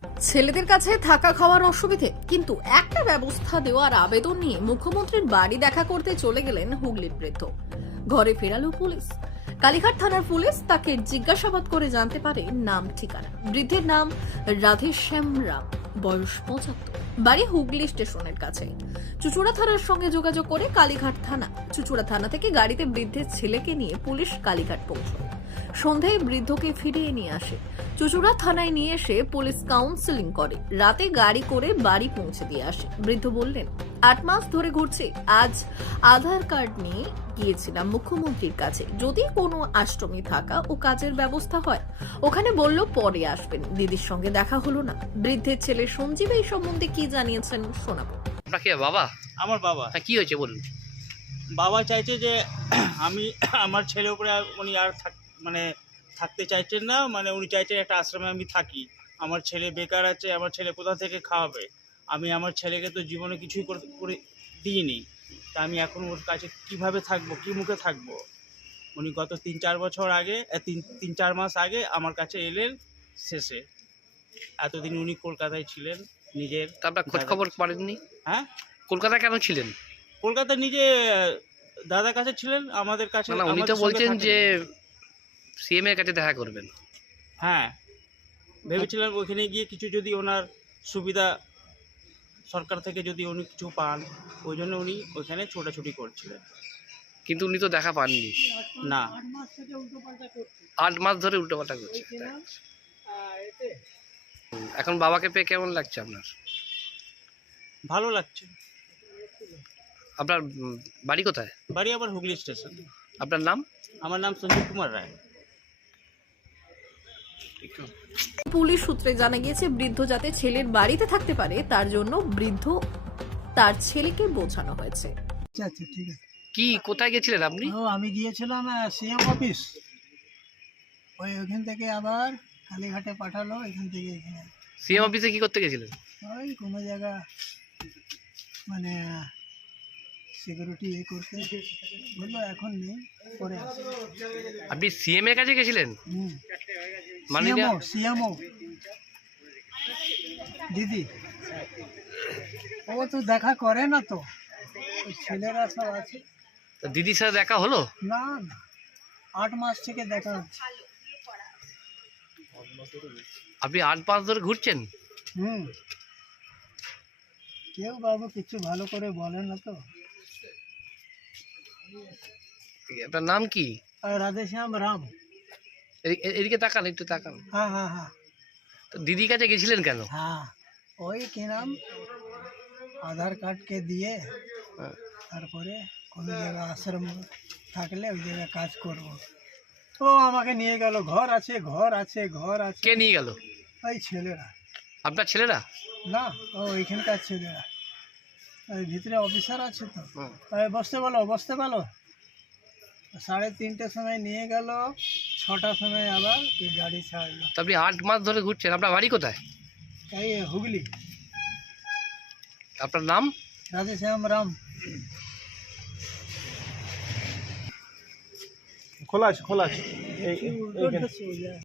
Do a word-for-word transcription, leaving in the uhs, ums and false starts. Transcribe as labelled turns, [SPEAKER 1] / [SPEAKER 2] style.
[SPEAKER 1] ছেলেদের কাছে থাকা খাওয়ার অসুবিধে, কিন্তু একটা ব্যবস্থা দেওয়ার আবেদন নিয়ে মুখ্যমন্ত্রীর বাড়ি দেখা করতে চলে গেলেন হুগলির বৃদ্ধ। ঘরে ফেরালো পুলিশ। কালীঘাট থানার পুলিশ তাকে জিজ্ঞাসাবাদ করে জানতে পারে নাম ঠিকানা। বৃদ্ধের নাম রাধেশ্যাম রাম, বয়স পঁচাত্তর, বাড়ি হুগলি স্টেশনের কাছে। চুচুড়া থানার সঙ্গে যোগাযোগ করে কালীঘাট থানা। চুচুড়া থানা থেকে গাড়িতে বৃদ্ধের ছেলেকে নিয়ে পুলিশ কালীঘাট পৌঁছয়। সন্ধ্যায় বৃদ্ধকে ফিরিয়ে নিয়ে আসে। চুচুড়া থানায় নিয়ে এসে পুলিশ কাউন্সেলিং করে। রাতে গাড়ি করে বাড়ি পৌঁছে দিয়ে আসে। বৃদ্ধ বললেন, আট মাস ধরে ঘুরছে। আজ আধার কার্ড নিয়ে গিয়েছিলাম মুখ্যমন্ত্রীর কাছে, যদি কোনো আশ্রমে থাকা ও কাজের ব্যবস্থা হয়। ওখানে বলল পরে আসবেন। দিদির সঙ্গে দেখা হলো না। বৃদ্ধের ছেলে সঞ্জীব এই সম্বন্ধে কি জানিয়েছেন শোনাবো।
[SPEAKER 2] আপনার কি বাবা?
[SPEAKER 3] আমার বাবা।
[SPEAKER 2] হ্যাঁ, কি হয়েছে বলুন।
[SPEAKER 3] বাবা চাইছে যে আমি আমার ছেলে উপরে আর উনি আর থাক মানে থাকতে চাইছেন না, মানে উনি চাইছেন একটা আশ্রমে আমি থাকি। আমার ছেলে বেকার আছে, আমার ছেলে কোথা থেকে খাওয়াবে? আমি আমার ছেলেকে তো জীবনে কিছুই করে- করে দিইনি, তা আমি এখন ওর কাছে কিভাবে থাকবো, কি মুখে থাকবো? উনি গত তিন চার বছর আগে এ, তিন তিন চার মাস আগে আমার কাছে এলেন শেষে। এতদিন উনি কলকাতায় ছিলেন নিজের।
[SPEAKER 2] তা আপনার খোঁজ খবর পারেননি?
[SPEAKER 3] হ্যাঁ,
[SPEAKER 2] কলকাতায় কেন ছিলেন?
[SPEAKER 3] কলকাতায় নিজে দাদার কাছে ছিলেন, আমাদের কাছে।
[SPEAKER 2] না না, উনি তো
[SPEAKER 3] আমাদের সঙ্গে
[SPEAKER 2] বলছেন
[SPEAKER 3] থাকেন।
[SPEAKER 2] যে সিএম এর কাছে দেখা করবেন।
[SPEAKER 3] হ্যাঁ, ভেবেছিলাম ওইখানে গিয়ে কিছু যদি ওনার সুবিধা সরকার থেকে যদি উনি কিছু পান, ওই জন্য উনি ওইখানে ছোটাছুটি করছিলেন।
[SPEAKER 2] কিন্তু উনি তো দেখা পাননি।
[SPEAKER 3] না,
[SPEAKER 2] আট মাস ধরে উল্টোপাল্টা করছে। হুম, এখন বাবাকে পেয়ে কেমন লাগছে আপনার?
[SPEAKER 3] ভালো লাগছে।
[SPEAKER 2] আপনার উম, বাড়ি কোথায়?
[SPEAKER 3] বাড়ি আবার হুগলি স্টেশন।
[SPEAKER 2] আপনার নাম?
[SPEAKER 3] আমার নাম সঞ্জীব কুমার রায়।
[SPEAKER 1] পুলিশ সূত্রে জানা গিয়েছে, বৃদ্ধ যাতে ছেলের বাড়িতে থাকতে পারে তার জন্য বৃদ্ধ তার ছেলেকে বোঝানো হয়েছে।
[SPEAKER 4] আচ্ছা আচ্ছা ঠিক আছে।
[SPEAKER 2] কি কোথায় গেছিলেন আপনি?
[SPEAKER 4] ও আমি গিয়েছিলাম সিএম অফিস, ওই ওইখান থেকে আবার কালীঘাটে পাঠালো, এখান থেকে এখানে।
[SPEAKER 2] সিএম অফিসে কি করতে গেছিলেন?
[SPEAKER 4] ওই কোনো জায়গা মানে সিকিউরিটি ইয়ে করতে বললো, এখন নেই, পরে আসবে।
[SPEAKER 2] আপনি সিএম এর কাছে গেছিলেন?
[SPEAKER 4] হুম,
[SPEAKER 2] মানে
[SPEAKER 4] সিএমও সিএমও দিদি, ও তো দেখা করে না তো, ওই ছেলেরা সব আছে।
[SPEAKER 2] তা দিদির সাথে দেখা হলো?
[SPEAKER 4] না না, আট মাস থেকে দেখা হচ্ছে।
[SPEAKER 2] আপনি আট মাস ধরে ঘুরছেন?
[SPEAKER 4] হুম, কেউ বাবু কিছু ভালো করে বলে না তো।
[SPEAKER 2] আপনার নাম কি?
[SPEAKER 4] আর রাধেশ্যাম রাম।
[SPEAKER 2] এ- এ- এদিকে তাকান, একটু তাকান।
[SPEAKER 4] হ্যাঁ হ্যাঁ হ্যাঁ
[SPEAKER 2] তো দিদির কাছে গেছিলেন কেন?
[SPEAKER 4] হ্যাঁ, ওই কি নাম, আধার কার্ডকে দিয়ে
[SPEAKER 2] হ্যাঁ।
[SPEAKER 4] তারপরে কোনো জায়গায় আশ্রম থাকলে ওই জায়গায় কাজ করব। ও আমাকে নিয়ে গেল, ঘর আছে ঘর আছে ঘর আছে।
[SPEAKER 2] কে নিয়ে গেল?
[SPEAKER 4] ওই ছেলেরা।
[SPEAKER 2] আপনার ছেলেরা?
[SPEAKER 4] না, ও ওইখানকার ছেলেরা, ওই ভিতরে অফিসার আছে তো।
[SPEAKER 2] হুম।
[SPEAKER 4] ওই বসতে বলো বসতে বলো। সাড়ে তিনটের সময় নিয়ে গেল, ছটার সময় আবার এই গাড়ি ছাড়লো।
[SPEAKER 2] তো আপনি আট মাস ধরে ঘুরছেন। আপনার বাড়ি কোথায়?
[SPEAKER 4] এই হুগলি।
[SPEAKER 2] আপনার নাম?
[SPEAKER 4] রাধেশ্যাম রাম।
[SPEAKER 3] খোলা আছে, খোলা আছে। এই- এই- এইখানে।